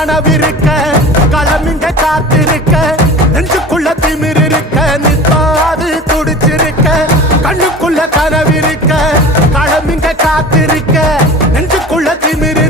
கனவிருக்க களமிங்க காத்திருக்க நெஞ்சுக்குள்ள திமிர் இருக்க நிற்காது துடிச்சிருக்க கண்ணுக்குள்ள கனவிருக்க களமிங்க காத்திருக்க நெஞ்சுக்குள்ள திமிர்